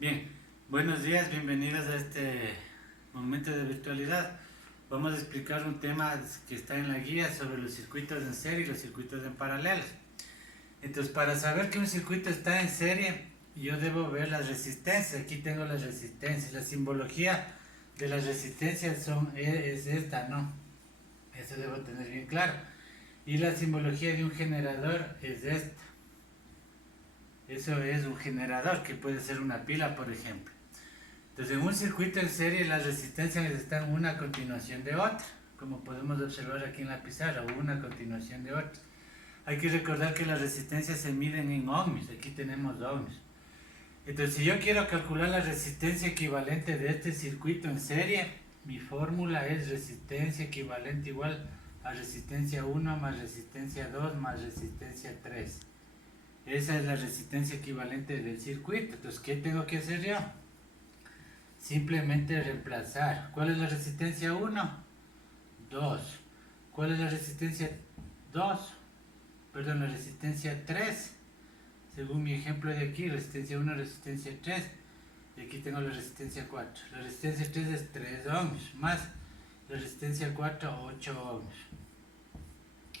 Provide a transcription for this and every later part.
Bien, buenos días, bienvenidos a este momento de virtualidad. Vamos a explicar un tema que está en la guía sobre los circuitos en serie y los circuitos en paralelo. Entonces, para saber que un circuito está en serie, yo debo ver las resistencias. Aquí tengo las resistencias. La simbología de las resistencias es esta, ¿no? Eso debo tener bien claro. Y la simbología de un generador es esta. Eso es un generador, que puede ser una pila, por ejemplo. Entonces, en un circuito en serie, las resistencias están una a continuación de otra, como podemos observar aquí en la pizarra, una a continuación de otra. Hay que recordar que las resistencias se miden en ohms, aquí tenemos ohms. Entonces, si yo quiero calcular la resistencia equivalente de este circuito en serie, mi fórmula es resistencia equivalente igual a resistencia 1 más resistencia 2 más resistencia 3. Esa es la resistencia equivalente del circuito. Entonces, ¿qué tengo que hacer yo? Simplemente reemplazar. ¿Cuál es la resistencia 1? 2. ¿Cuál es la resistencia 2? Perdón, la resistencia 3. Según mi ejemplo de aquí, resistencia 1, resistencia 3. Y aquí tengo la resistencia 4. La resistencia 3 es 3 ohms, más la resistencia 4, 8 ohms.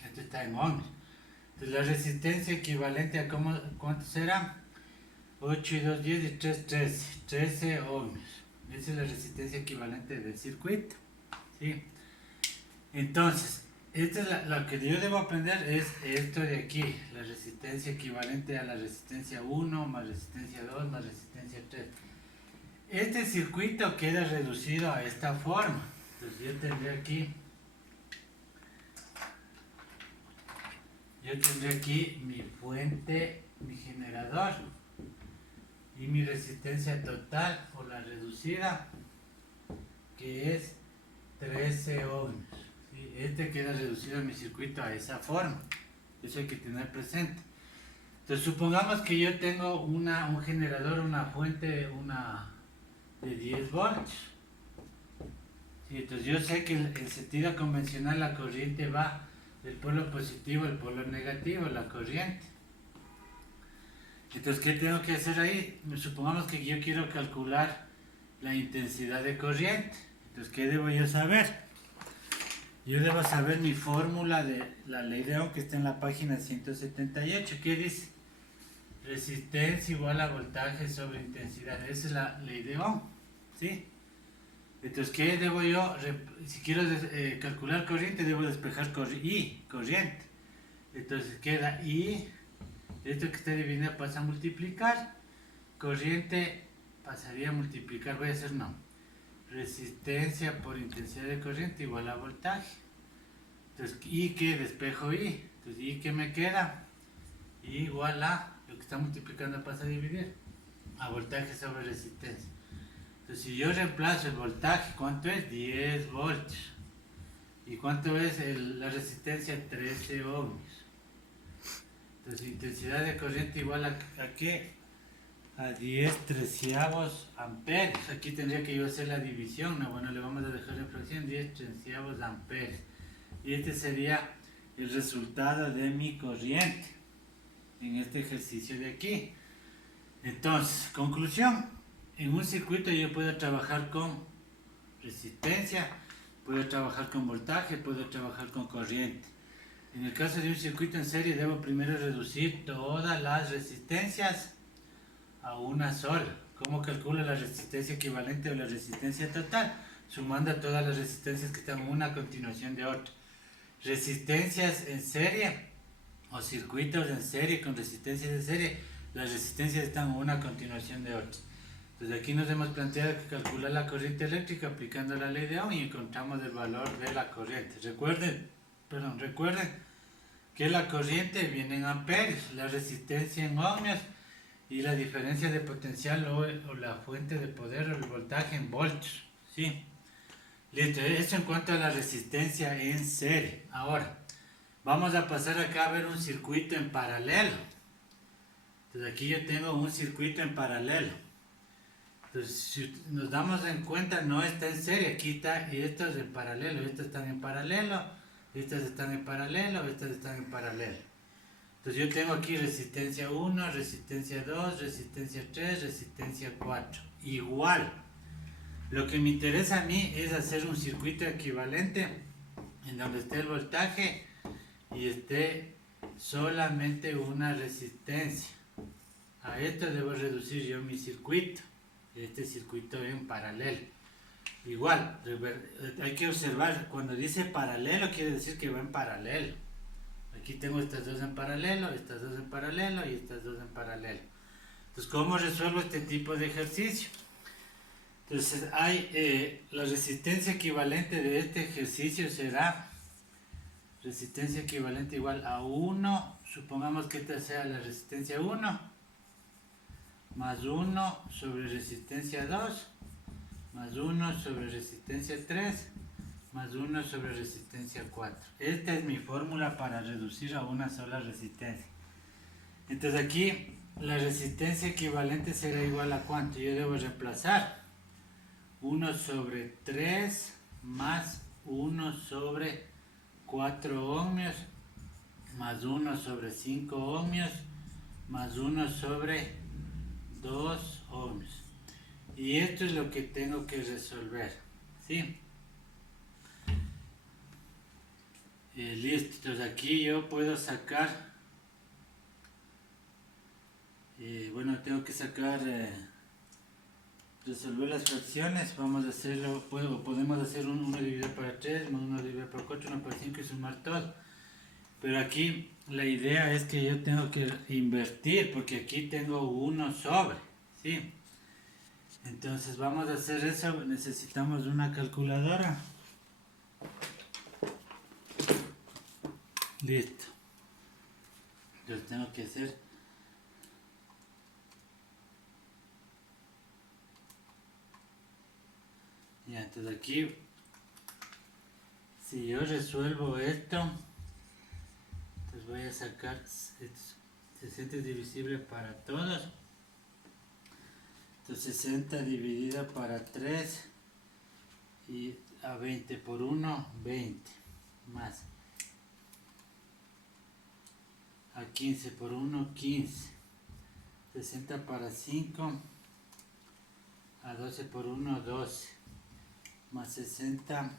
Esto está en ohms. Entonces, la resistencia equivalente a ¿cuánto será? 8 y 2, 10 y 3, 13. 13 ohms. Esa es la resistencia equivalente del circuito. ¿Sí? Entonces, esta es la que yo debo aprender, es esto de aquí, la resistencia equivalente a la resistencia 1 más resistencia 2 más resistencia 3. Este circuito queda reducido a esta forma. Entonces yo tendré aquí mi fuente, mi generador y mi resistencia total o la reducida, que es 13 ohms. ¿Sí? Este queda reducido en mi circuito a esa forma. Eso hay que tener presente. Entonces, supongamos que yo tengo un generador, una fuente, de 10 volts. ¿Sí? Entonces, yo sé que en sentido convencional la corriente va del polo positivo al polo negativo, la corriente. Entonces, ¿qué tengo que hacer ahí? Supongamos que yo quiero calcular la intensidad de corriente. Entonces, ¿qué debo yo saber? Yo debo saber mi fórmula de la ley de Ohm, que está en la página 178. ¿Qué dice? Resistencia igual a voltaje sobre intensidad. Esa es la ley de Ohm. ¿Sí? Entonces, ¿qué debo yo? Si quiero calcular corriente, debo despejar corriente. Entonces, queda I. Esto que está dividido pasa a multiplicar. Corriente pasaría a multiplicar. Voy a hacer no. Resistencia por intensidad de corriente igual a voltaje. Entonces, ¿y qué? Despejo I. Entonces, ¿y qué me queda? I igual a, lo que está multiplicando pasa a dividir, a voltaje sobre resistencia. Entonces, si yo reemplazo el voltaje, ¿cuánto es? 10 volts. ¿Y cuánto es la resistencia? 13 ohms. Entonces, intensidad de corriente igual a ¿qué? A 10 treceavos amperes. Aquí tendría que yo hacer la división, ¿no? Bueno, le vamos a dejar en fracción, 10 treceavos amperes. Y este sería el resultado de mi corriente en este ejercicio de aquí. Entonces, conclusión. En un circuito yo puedo trabajar con resistencia, puedo trabajar con voltaje, puedo trabajar con corriente. En el caso de un circuito en serie, debo primero reducir todas las resistencias a una sola. ¿Cómo calculo la resistencia equivalente o la resistencia total? Sumando todas las resistencias que están una a continuación de otra. Resistencias en serie o circuitos en serie con resistencias en serie, las resistencias están una a continuación de otra. Entonces, aquí nos hemos planteado que calcular la corriente eléctrica aplicando la ley de Ohm y encontramos el valor de la corriente. Recuerden que la corriente viene en amperes, la resistencia en ohmios y la diferencia de potencial o la fuente de poder o el voltaje en volts. ¿Sí? Listo, eso en cuanto a la resistencia en serie. Ahora, vamos a pasar acá a ver un circuito en paralelo. Entonces, aquí yo tengo un circuito en paralelo. Entonces, si nos damos en cuenta, no está en serie, aquí está, y estos en paralelo, estos están en paralelo, estas están en paralelo, estas están en paralelo. Entonces yo tengo aquí resistencia 1, resistencia 2, resistencia 3, resistencia 4. Igual. Lo que me interesa a mí es hacer un circuito equivalente en donde esté el voltaje y esté solamente una resistencia. A esto debo reducir yo mi circuito, este circuito en paralelo. Igual, hay que observar, cuando dice paralelo quiere decir que va en paralelo. Aquí tengo estas dos en paralelo, estas dos en paralelo y estas dos en paralelo. Entonces, ¿cómo resuelvo este tipo de ejercicio? Entonces, hay la resistencia equivalente de este ejercicio será resistencia equivalente igual a 1, supongamos que esta sea la resistencia 1, más 1 sobre resistencia 2, más 1 sobre resistencia 3, más 1 sobre resistencia 4. Esta es mi fórmula para reducir a una sola resistencia. Entonces aquí la resistencia equivalente será igual a ¿cuánto? Yo debo reemplazar 1 sobre 3 más 1 sobre 4 ohmios más 1 sobre 5 ohmios más 1 sobre 2 ohmios. Y esto es lo que tengo que resolver, ¿sí? Listo, entonces aquí yo puedo sacar, bueno, tengo que sacar, resolver las fracciones. Vamos a hacerlo, podemos hacer 1 dividido por 3 más 1 dividido por 4, 1 por 5 y sumar todo. Pero aquí la idea es que yo tengo que invertir, porque aquí tengo 1 sobre, ¿sí? Entonces vamos a hacer eso, necesitamos una calculadora. Listo. Entonces tengo que hacer ya, entonces aquí si yo resuelvo esto, entonces voy a sacar 60 es divisible para todos, entonces 60 dividido para 3 y a 20 por 1, 20 más a 15 por 1, 15, 60 para 5, a 12 por 1, 12, más 60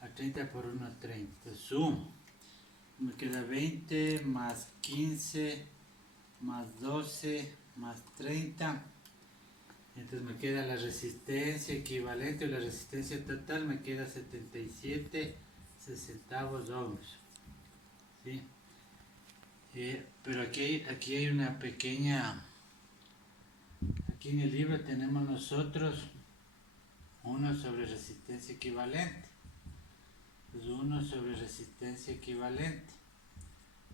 a 30 por 1, 30, sumo, me queda 20 más 15 más 12 más 30, entonces me queda la resistencia equivalente o la resistencia total, me queda 77 sesentavos ohmios, ¿sí? Pero aquí hay una pequeña, aquí en el libro tenemos nosotros 1 sobre resistencia equivalente, pues 1 sobre resistencia equivalente,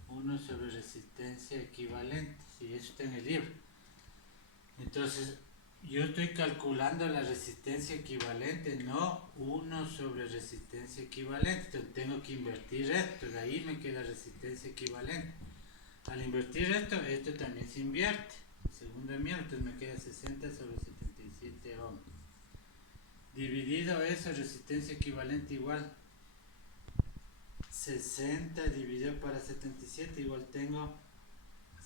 1 sobre resistencia equivalente, sí, eso está en el libro. Entonces yo estoy calculando la resistencia equivalente, no 1 sobre resistencia equivalente, entonces tengo que invertir esto, de ahí me queda resistencia equivalente. Al invertir esto también se invierte, segundo enmienda, entonces me queda 60 sobre 77 ohms. Dividido eso, resistencia equivalente igual 60 dividido para 77, igual tengo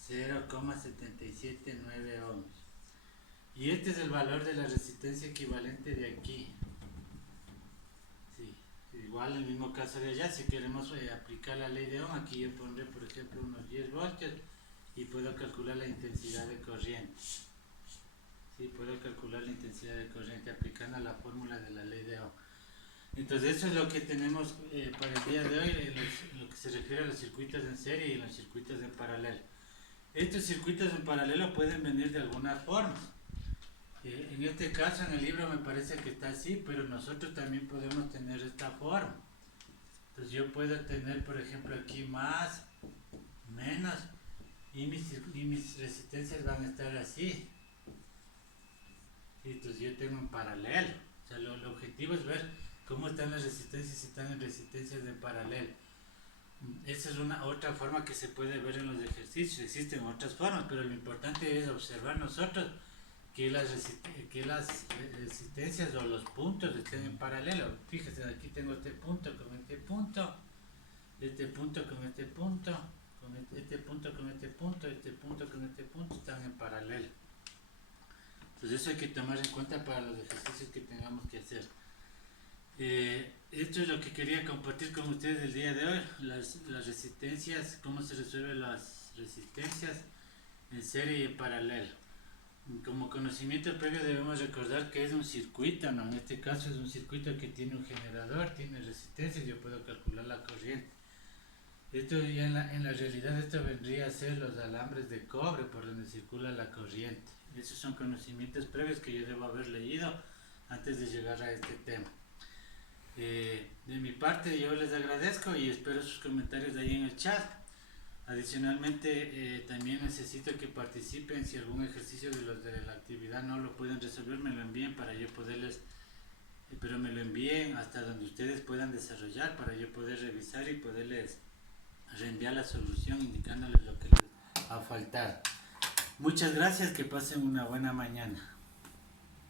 0,779 ohms. Y este es el valor de la resistencia equivalente de aquí. Sí, igual el mismo caso de allá, si queremos aplicar la ley de Ohm, aquí yo pondré por ejemplo unos 10 voltios y puedo calcular la intensidad de corriente. Sí, puedo calcular la intensidad de corriente aplicando la fórmula de la ley de Ohm. Entonces eso es lo que tenemos para el día de hoy en lo que se refiere a los circuitos en serie y los circuitos en paralelo. Estos circuitos en paralelo pueden venir de algunas formas. En este caso en el libro me parece que está así, pero nosotros también podemos tener esta forma. Entonces yo puedo tener por ejemplo aquí más, menos y mis resistencias van a estar así. Entonces yo tengo en paralelo. O sea, el objetivo es ver cómo están las resistencias, si están en resistencias de paralelo. Esa es una otra forma que se puede ver en los ejercicios. Existen otras formas, pero lo importante es observar nosotros que las resistencias o los puntos estén en paralelo. Fíjense, aquí tengo este punto con este punto con este punto, con este punto con este punto, este punto con este punto están en paralelo. Entonces eso hay que tomar en cuenta para los ejercicios que tengamos que hacer. Esto es lo que quería compartir con ustedes el día de hoy, las resistencias, cómo se resuelven las resistencias en serie y en paralelo. Como conocimiento previo debemos recordar que es un circuito, ¿no? En este caso es un circuito que tiene un generador, tiene resistencias, yo puedo calcular la corriente. Esto ya en la realidad esto vendría a ser los alambres de cobre por donde circula la corriente. Esos son conocimientos previos que yo debo haber leído antes de llegar a este tema. De mi parte yo les agradezco y espero sus comentarios ahí en el chat. Adicionalmente también necesito que participen. Si algún ejercicio de los de la actividad no lo pueden resolver, me lo envíen para yo poderles, pero me lo envíen hasta donde ustedes puedan desarrollar para yo poder revisar y poderles reenviar la solución indicándoles lo que les ha faltado. Muchas gracias, que pasen una buena mañana.